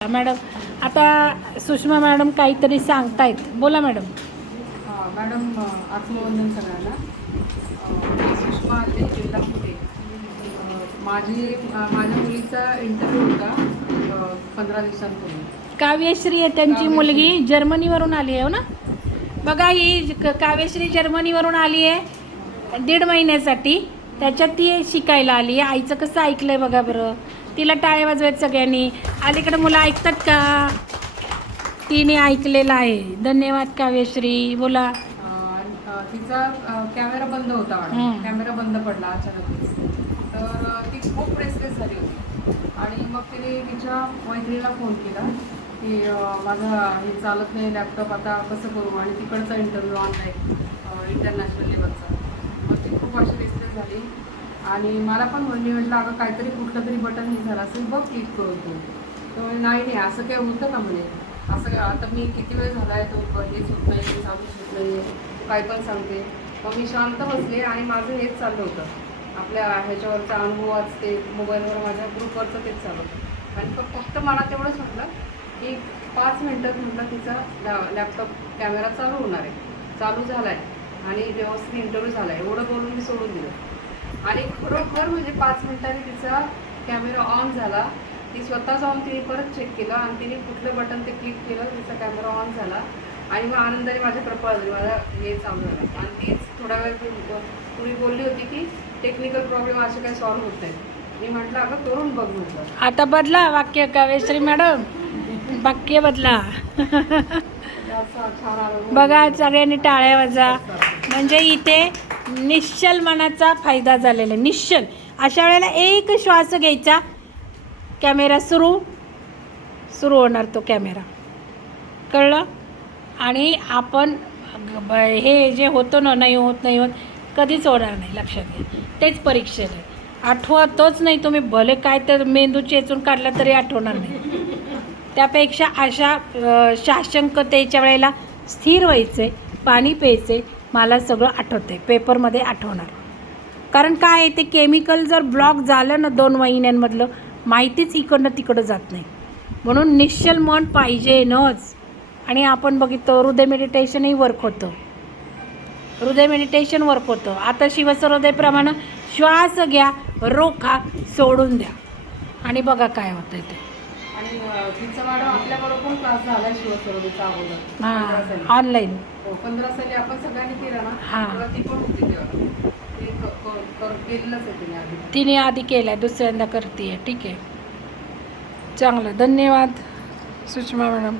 Madam आता Sushma madam काहीतरी सांगतायत. बोला मॅडम. हा, मॅडम आत्मवंदन सगळ्यांना सुषमा जिल्हा अ, माझी माझ्या मुलीचा इंटरव्ह्यू होता पंधरा दिवसांपूर्वी. काव्यश्री आहे त्यांची मुलगी जर्मनीवरून आली आहे हो ना? बघा ही काव्यश्री जर्मनीवरून आली आहे दीड महिन्यासाठी. त्याच्यात ती शिकायला आली आहे. आईचं कसं ऐकलंय बघा बरं. तिला टाळे वाजवायत सगळ्यांनी. अलीकडे मुलं ऐकतात का? तिने ऐकलेलं आहे. धन्यवाद काव्यश्री. बोला. तिचा कॅमेरा बंद होता कॅमेरा बंद पडला अचानकच. तर ती खूप रेसलेस झाली होती. आणि मग तिने तिच्या मैत्रिणीला फोन केला की माझा हे चालत नाही लॅपटॉप आता कसं करू? आणि तिकडचा इंटरव्ह्यू ऑनलाईन इंटरनॅशनल लेवलचा मग ती खूप अशी रेसलेस झाली. आणि मला पण म्हणली म्हटलं अगं काहीतरी कुठलं तरी बटन हे झालं असेल बघ क्लिक करून तू. तर म्हणे, नाही नाही असं काय होतं का म्हणे? असं काय आता मी किती वेळ झाला आहे तो हेच होत नाही सांगू शकत नाही तू काय पण सांगते. मग मी शांत बसले आणि माझं हेच चाललं होतं. आपल्या ह्याच्यावरचा अनुभव ते मोबाईलवर माझ्या ग्रुपवरचं तेच चालू होतं. आणि फक्त मला तेवढंच म्हटलं की पाच मिनटात म्हटलं तिचा लॅ लॅपटॉप कॅमेरा चालू होणार आहे. चालू झाला आहे आणि व्यवस्थित इंटरव्ह्यू झाला आहे एवढं बोलून मी सोडून दिलं. आणि खरोखर म्हणजे पाच मिनिटांनी तिचा कॅमेरा ऑन झाला. ती स्वतः जाऊन तिने परत चेक केलं आणि तिने कुठलं बटन ते क्लिक केलं तिचा कॅमेरा ऑन झाला. आणि मग आनंदाने माझ्या कृपा झाली माझा हे चालू झालं. आणि तीच थोडा वेळ पूर्वी पूर्वी बोलली होती की टेक्निकल प्रॉब्लेम असे काही सॉल्व्ह होत नाहीत मी म्हटलं अगं करून बघ म्हटलं. आता बदला वाक्य काव्यश्री मॅडम? वाक्य बदला. बघा सगळ्यांनी टाळ्या वाजा. म्हणजे इथे निश्चल मनाचा फायदा झालेला आहे. निश्चल. अशा वेळेला एक श्वास घ्यायचा. कॅमेरा सुरू. सुरू होणार तो कॅमेरा. कळलं? आणि आपण हे जे होतं ना नाही होत नाही होत कधीच होणार नाही लक्षात घ्या. तेच परीक्षेत आहे. आठवतच नाही तुम्ही भले काय तर मेंदू चेचून काढला तरी आठवणार नाही. त्यापेक्षा अशा शाशंकतेच्या वेळेला स्थिर व्हायचे पाणी प्यायचे मला सगळं आठवतं आहे पेपरमध्ये आठवणार. कारण काय आहे ते केमिकल जर ब्लॉक झालं ना दोन महिन्यांमधलं माहितीच इकडनं तिकडं जात नाही. म्हणून निश्चल मन पाहिजे नच आणि आपण बघितलं हृदय मेडिटेशनही वर्क होतं. हृदय मेडिटेशन वर्क होतं. आता शिवसहृदयप्रमाणे श्वास घ्या रोखा सोडून द्या. आणि बघा काय होतं ते. आणि अ, तिचा मॅडम आपल्याबरोबर पण क्लास झाला शिवसरोबरचा अगोदर. पंधरा हां साली. ऑनलाईन हो पंधरा साली आपण सगळ्यांनी केलं ना हा. ती पण होती तेव्हा. तिने आधी. तिने आधी केलं आहे दुसऱ्यांदा करते ठीक आहे. चांगलं धन्यवाद सुषमा मॅडम.